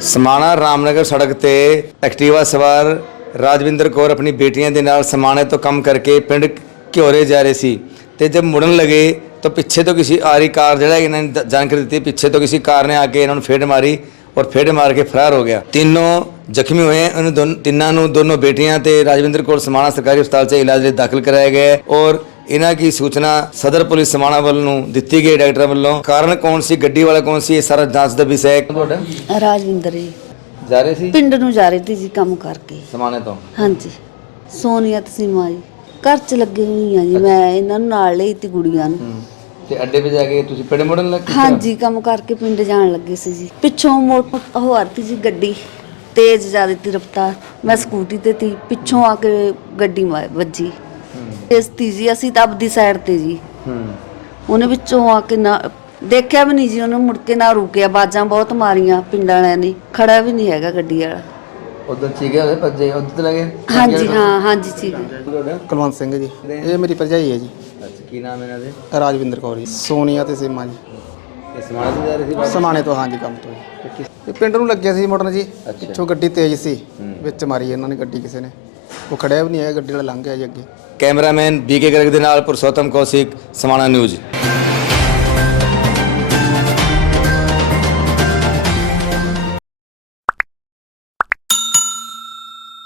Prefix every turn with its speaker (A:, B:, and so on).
A: ਸਮਾਣਾ ਰਾਮਨਗਰ ਸੜਕ ਤੇ ਐਕਟਿਵਾ ਸਵਾਰ ਰਾਜਵਿੰਦਰ ਕੌਰ ਆਪਣੀ ਬੇਟੀਆਂ ਦੇ ਨਾਲ ਸਮਾਣੇ ਤੋਂ ਕੰਮ ਕਰਕੇ ਪਿੰਡ ਘਿਓਰੇ ਜਾ ਰਹੇ ਸੀ ਤੇ ਜਦ ਮੁੜਨ ਲਗੇ तो पीछे तो किसी आ रही कार जरा इन्होंने जानकारी दी पीछे तो किसी कार ने आके इन्होंने फेड मारी और फेड मार के फरार हो गया। तीनों जख्मी हुए हैं। उन्हें तिन्हों दोनों बेटियां ते राजविंदर कौर समाणा सरकारी अस्पताल से इलाज लिए दाखिल कराया गया है और इन्हों की सूचना सदर पुलिस समाणा वालों दी गई डॉक्टर वालों। कारण कौन सी गड्डी वाला कौन सी ये सारा जांच का विषय है।
B: राजविंदर जी
A: जा रहे सी
B: पिंड नूं जा रहे थे जी काम करके
A: समाणे तो।
B: हाँ जी सोनिया ते सीमा जी घर च लगे हुई हाँ जी। मैं इन्हां नूं नाल लई ती गुड़िया नूं
A: ਤੇ ਅੱਡੇ 'ਤੇ ਜਾ ਕੇ ਤੁਸੀਂ ਪਿੰਡ ਮੁੜਨ ਲੱਗੇ।
B: हाँ जी काम करके पिंड जान लगे सी जी। पिछों मोटर हो आती जी गड्डी तेज ज्यादा थी रफ्तार। मैं स्कूटी ते थी पिछों आके गड्डी वजी तेज थी जी। असी तो अपनी साइड ते जी उन्हें विचों आके ना देखिया भी नहीं जी। उन्हें मुड़ के ना रुकिया बाजा बहुत मारिया पिंड वालियां ने खड़ा भी नहीं हैगा गड्डी वाला।
A: ਉਧਰ ਚੀਕੇ ਹੋਏ ਭੱਜੇ ਉਧਰ ਤੇ ਲਗੇ।
B: हाँ जी हाँ जी ठीक है।
C: ਕੁਲਵੰਤ ਸਿੰਘ ਜੀ ਇਹ ਮੇਰੀ ਭਰਜਾਈ ਹੈ ਜੀ।
A: ਅੱਛਾ ਕੀ ਨਾਮ ਇਹਨਾਂ ਦੇ।
C: ਰਾਜਵਿੰਦਰ ਕੌਰ ਜੀ ਸੋਨੀਆ ਤੇ ਸੀਮਾ ਜੀ।
A: ਇਹ ਸਮਾਣੇ ਤੋਂ ਜਾ ਰਹੇ ਸੀ।
C: ਸਮਾਣੇ ਤੋਂ ਹਾਂਜੀ ਕੰਮ ਤੋਂ ਜੀ। ਇਹ ਪਿੰਡ ਨੂੰ ਲੱਗਿਆ ਸੀ ਮੁੜਨ ਜੀ। ਪਿੱਛੋਂ ਗੱਡੀ ਤੇਜ਼ ਸੀ ਵਿੱਚ ਮਾਰੀ ਇਹਨਾਂ ਨੇ ਗੱਡੀ ਕਿਸੇ ਨੇ। ਉਹ ਖੜਿਆ ਵੀ ਨਹੀਂ ਹੈ ਗੱਡੀ ਵਾਲਾ ਲੰਘ ਗਿਆ ਜੀ ਅੱਗੇ।
A: ਕੈਮਰਾਮੈਨ ਬੀਕੇ ਗਰਗ ਦੇ ਨਾਲ ਪੁਰਸ਼ੋਤਮ ਕੌਸ਼ਿਕ ਸਮਾਣਾ ਨਿਊਜ਼।